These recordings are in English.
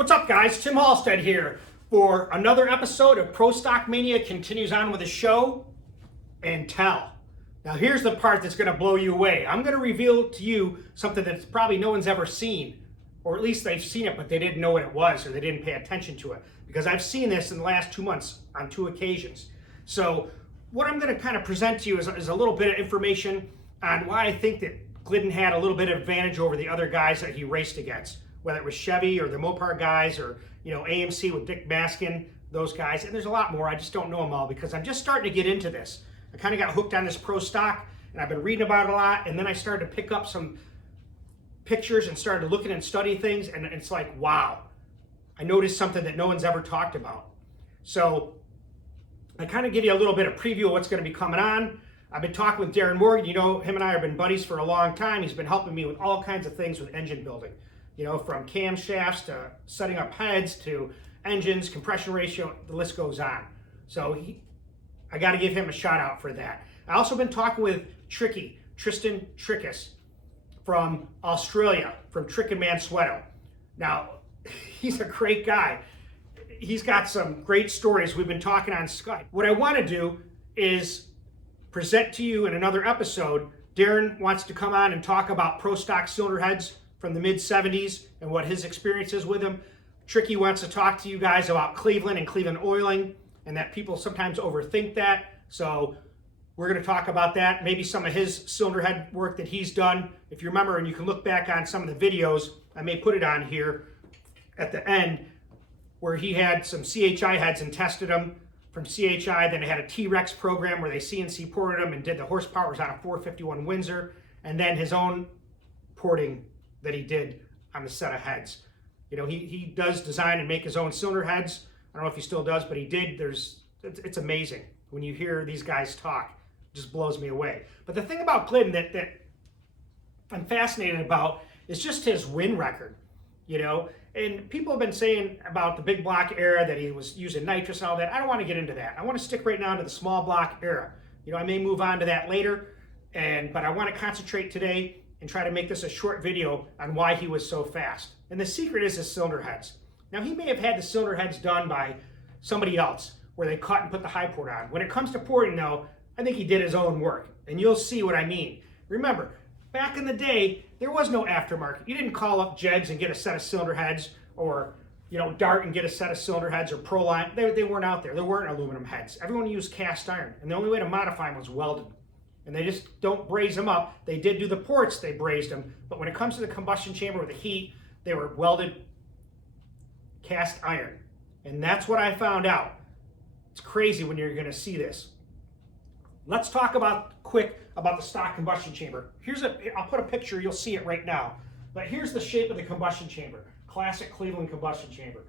What's up, guys? Tim Halstead here for another episode of Pro Stock Mania continues on with the show and tell. Now, here's the part that's going to blow you away. I'm going to reveal to you something that probably no one's ever seen, or at least they've seen it, but they didn't know what it was or they didn't pay attention to it, because I've seen this in the last 2 months on 2 occasions. So what I'm going to kind of present to you is a little bit of information on why I think that Glidden had a little bit of advantage over the other guys that he raced against, whether it was Chevy or the Mopar guys or, AMC with Dick Maskin, those guys. And there's a lot more. I just don't know them all because I'm just starting to get into this. I kind of got hooked on this pro stock and I've been reading about it a lot. And then I started to pick up some pictures and started looking and studying things. And it's like, wow, I noticed something that no one's ever talked about. So I kind of give you a little bit of preview of what's going to be coming on. I've been talking with Darren Morgan. Him and I have been buddies for a long time. He's been helping me with all kinds of things with engine building. From camshafts to setting up heads to engines, compression ratio, the list goes on. So I got to give him a shout out for that. I also been talking with Tristan Trickus from Australia, from Trick and Mansueto. Now, he's a great guy. He's got some great stories. We've been talking on Skype. What I want to do is present to you in another episode. Darren wants to come on and talk about pro stock cylinder heads from the mid-70s and what his experience is with them. Tricky wants to talk to you guys about Cleveland and Cleveland oiling, and that people sometimes overthink that. So we're going to talk about that, maybe some of his cylinder head work that he's done. If you remember, and you can look back on some of the videos, I may put it on here at the end, where he had some CHI heads and tested them from CHI. Then they had a T-Rex program where they CNC ported them and did the horsepower was on a 451 Windsor, and then his own porting that he did on the set of heads. He does design and make his own cylinder heads. I don't know if he still does, but he did. It's amazing when you hear these guys talk. It just blows me away. But the thing about Glidden that I'm fascinated about is just his win record. And people have been saying about the big block era that he was using nitrous and all that. I don't want to get into that. I want to stick right now to the small block era. I may move on to that later, but I want to concentrate today and try to make this a short video on why he was so fast. And the secret is his cylinder heads. Now, he may have had the cylinder heads done by somebody else where they cut and put the high port on. When it comes to porting, though, I think he did his own work, and you'll see what I mean. Remember, back in the day, there was no aftermarket. You didn't call up Jegs and get a set of cylinder heads, or Dart and get a set of cylinder heads, or Proline. They weren't out there. There weren't aluminum heads. Everyone used cast iron, and the only way to modify them was welded. And they just don't braze them up. They did do the ports, they brazed them. But when it comes to the combustion chamber with the heat, they were welded cast iron. And that's what I found out. It's crazy when you're gonna see this. Let's talk quick about the stock combustion chamber. I'll put a picture, you'll see it right now. But here's the shape of the combustion chamber. Classic Cleveland combustion chamber.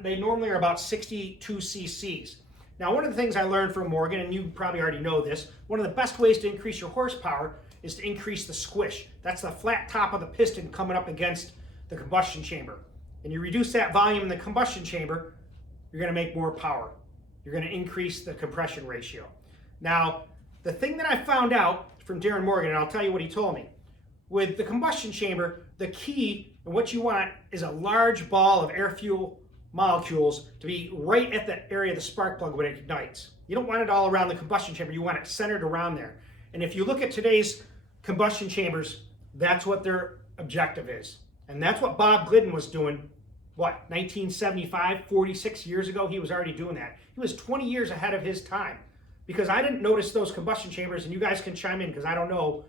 They normally are about 62 cc's. Now, one of the things I learned from Morgan, and you probably already know this, one of the best ways to increase your horsepower is to increase the squish. That's the flat top of the piston coming up against the combustion chamber. And you reduce that volume in the combustion chamber, you're going to make more power. You're going to increase the compression ratio. Now, the thing that I found out from Darren Morgan, and I'll tell you what he told me, with the combustion chamber, the key and what you want is a large ball of air fuel molecules to be right at the area of the spark plug when it ignites. You don't want it all around the combustion chamber. You want it centered around there. And if you look at today's combustion chambers, that's what their objective is. And that's what Bob Glidden was doing, 1975, 46 years ago? He was already doing that. He was 20 years ahead of his time, because I didn't notice those combustion chambers, and you guys can chime in because I don't know.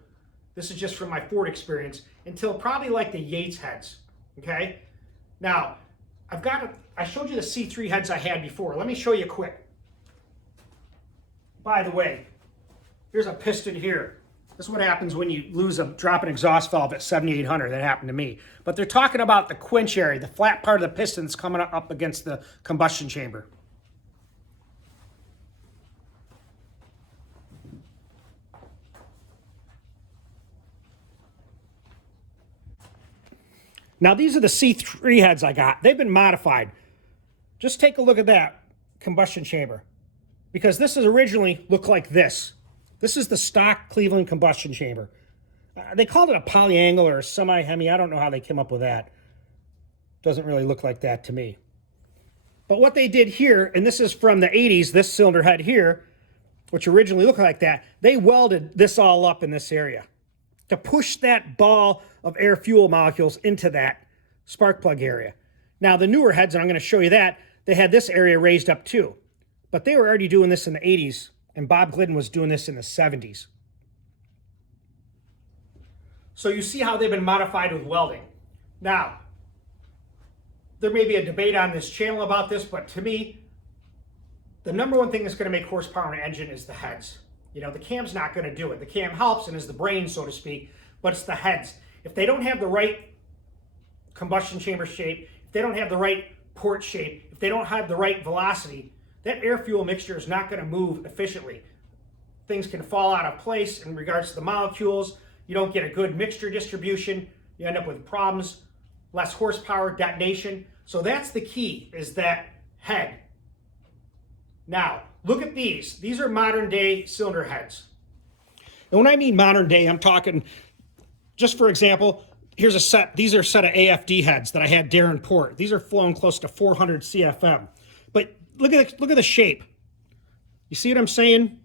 This is just from my Ford experience, until probably like the Yates heads, okay? Now, I showed you the C3 heads I had before. Let me show you quick. By the way, here's a piston here. This is what happens when you drop an exhaust valve at 7,800. That happened to me. But they're talking about the quench area, the flat part of the piston that's coming up against the combustion chamber. Now, these are the C3 heads I got. They've been modified. Just take a look at that combustion chamber, because this is originally looked like this. This is the stock Cleveland combustion chamber. They called it a polyangle or a semi-hemi. I don't know how they came up with that. Doesn't really look like that to me. But what they did here, and this is from the 80s, this cylinder head here, which originally looked like that, they welded this all up in this area to push that ball of air fuel molecules into that spark plug area. Now the newer heads, and I'm going to show you that, they had this area raised up too. But they were already doing this in the 80s, and Bob Glidden was doing this in the 70s. So you see how they've been modified with welding. Now, there may be a debate on this channel about this, but to me, the number one thing that's going to make horsepower in an engine is the heads. You know, the cam's not going to do it. The cam helps and is the brain, so to speak, but it's the heads. If they don't have the right combustion chamber shape, if they don't have the right port shape, if they don't have the right velocity, that air-fuel mixture is not going to move efficiently. Things can fall out of place in regards to the molecules. You don't get a good mixture distribution. You end up with problems, less horsepower, detonation. So that's the key, is that head. Now, look at these. These are modern day cylinder heads. And when I mean modern day, I'm talking, just for example, here's a set. These are a set of AFD heads that I had Darren port. These are flowing close to 400 CFM. But look at the shape. You see what I'm saying?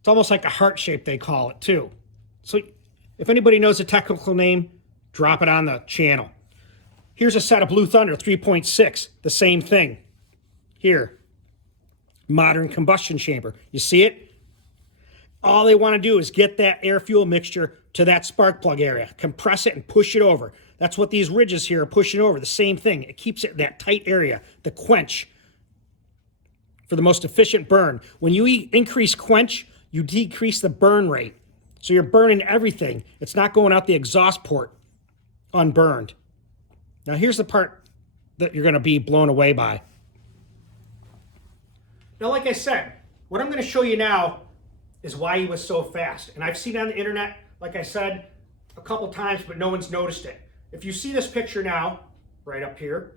It's almost like a heart shape, they call it too. So if anybody knows the technical name, drop it on the channel. Here's a set of Blue Thunder 3.6, the same thing. Here, modern combustion chamber. You see it? All they want to do is get that air-fuel mixture to that spark plug area, compress it and push it over. That's what these ridges here are pushing over, the same thing. It keeps it in that tight area, the quench, for the most efficient burn. When you increase quench, you decrease the burn rate. So you're burning everything. It's not going out the exhaust port unburned. Now here's the part that you're going to be blown away by. Now, like I said, what I'm going to show you now is why he was so fast. And I've seen it on the internet, like I said, a couple times, but no one's noticed it. If you see this picture now, right up here,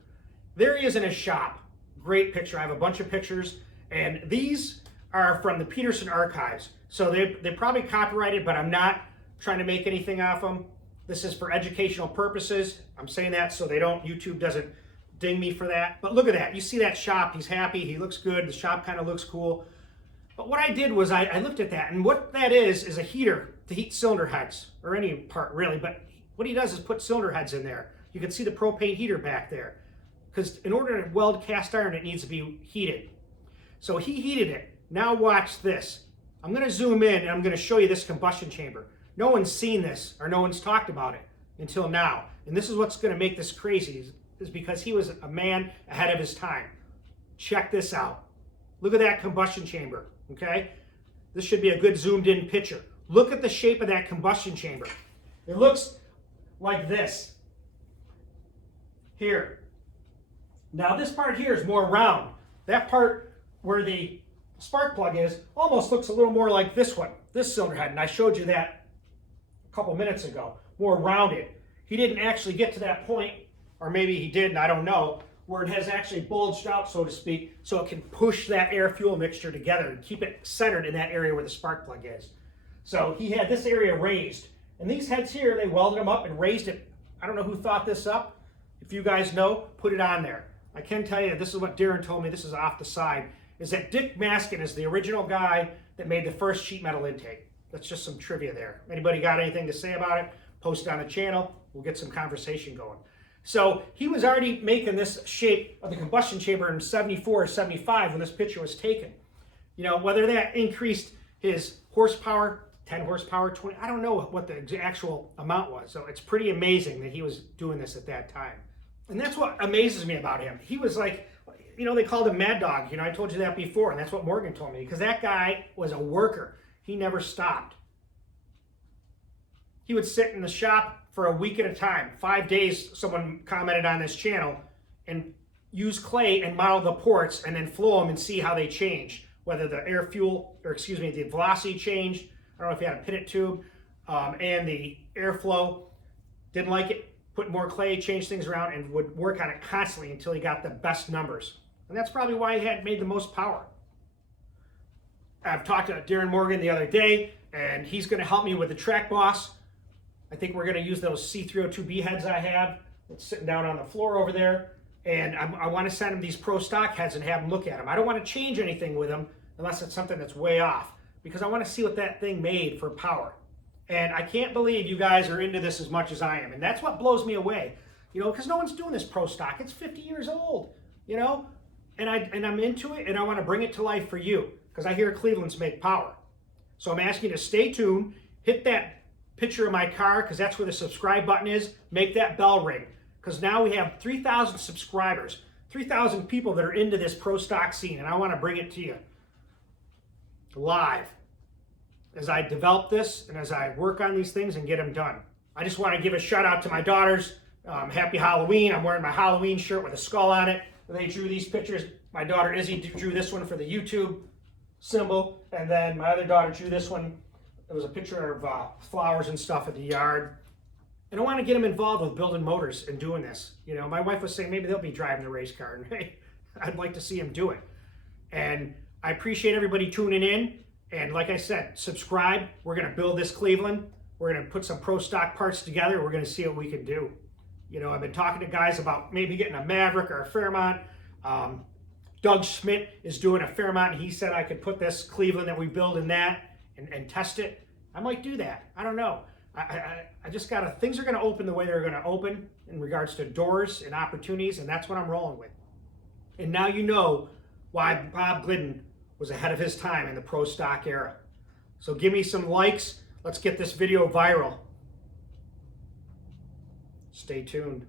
there he is in his shop. Great picture. I have a bunch of pictures, and these are from the Peterson archives. So they're probably copyrighted, but I'm not trying to make anything off them. This is for educational purposes. I'm saying that so YouTube doesn't ding me for that. But look at that. You see that shop. He's happy. He looks good. The shop kind of looks cool. But what I did was I looked at that, and what that is a heater to heat cylinder heads, or any part really. But what he does is put cylinder heads in there. You can see the propane heater back there. Because in order to weld cast iron, it needs to be heated. So he heated it. Now watch this. I'm going to zoom in, and I'm going to show you this combustion chamber. No one's seen this, or no one's talked about it until now. And this is what's going to make this crazy, is because he was a man ahead of his time. Check this out. Look at that combustion chamber, okay? This should be a good zoomed in picture. Look at the shape of that combustion chamber. It looks like this. Here. Now this part here is more round. That part where the spark plug is almost looks a little more like this one, this cylinder head. And I showed you that a couple minutes ago, more rounded. He didn't actually get to that point, or maybe he did, and I don't know, where it has actually bulged out, so to speak, so it can push that air-fuel mixture together and keep it centered in that area where the spark plug is. So he had this area raised. And these heads here, they welded them up and raised it. I don't know who thought this up. If you guys know, put it on there. I can tell you, this is what Darren told me, this is off the side, is that Dick Maskin is the original guy that made the first sheet metal intake. That's just some trivia there. Anybody got anything to say about it? Post it on the channel. We'll get some conversation going. So he was already making this shape of the combustion chamber in 74 or 75 when this picture was taken. You know, whether that increased his horsepower, 10 horsepower, 20, I don't know what the actual amount was. So it's pretty amazing that he was doing this at that time. And that's what amazes me about him. He was like, you know, they called him Mad Dog. You know, I told you that before, and that's what Morgan told me, because that guy was a worker. He never stopped. He would sit in the shop for a week at a time. 5 days, someone commented on this channel, and use clay and model the ports and then flow them and see how they change. Whether the air fuel, or excuse me, the velocity changed. I don't know if you had a pivot tube, and the airflow. Didn't like it. Put more clay, change things around, and would work on it constantly until he got the best numbers. And that's probably why he had made the most power. I've talked to Darren Morgan the other day, and he's going to help me with the DragBoss. I think we're going to use those C302B heads I have It's sitting down on the floor over there. And I want to send him these pro stock heads and have him look at them. I don't want to change anything with them unless it's something that's way off, because I want to see what that thing made for power. And I can't believe you guys are into this as much as I am. And that's what blows me away, you know, because no one's doing this pro stock. It's 50 years old, you know, and I'm into it, and I want to bring it to life for you, because I hear Cleveland's make power. So I'm asking you to stay tuned, hit that picture of my car, because that's where the subscribe button is, make that bell ring, because now we have 3,000 subscribers, 3,000 people that are into this pro stock scene, and I want to bring it to you live as I develop this and as I work on these things and get them done. I just want to give a shout out to my daughters. Happy Halloween. I'm wearing my Halloween shirt with a skull on it. They drew these pictures. My daughter Izzy drew this one for the YouTube symbol, and then my other daughter drew this one. It was a picture of flowers and stuff at the yard. And I want to get them involved with building motors and doing this. You know, my wife was saying maybe they'll be driving the race car, and hey, I'd like to see them do it. And I appreciate everybody tuning in. And like I said, subscribe. We're going to build this Cleveland. We're going to put some pro stock parts together. We're going to see what we can do. You know, I've been talking to guys about maybe getting a Maverick or a Fairmont. Doug Schmidt is doing a Fairmont, and he said I could put this Cleveland that we build in that and test it. I might do that. I don't know. I just got to, things are going to open the way they're going to open in regards to doors and opportunities, and that's what I'm rolling with. And now you know why Bob Glidden was ahead of his time in the pro stock era. So give me some likes. Let's get this video viral. Stay tuned.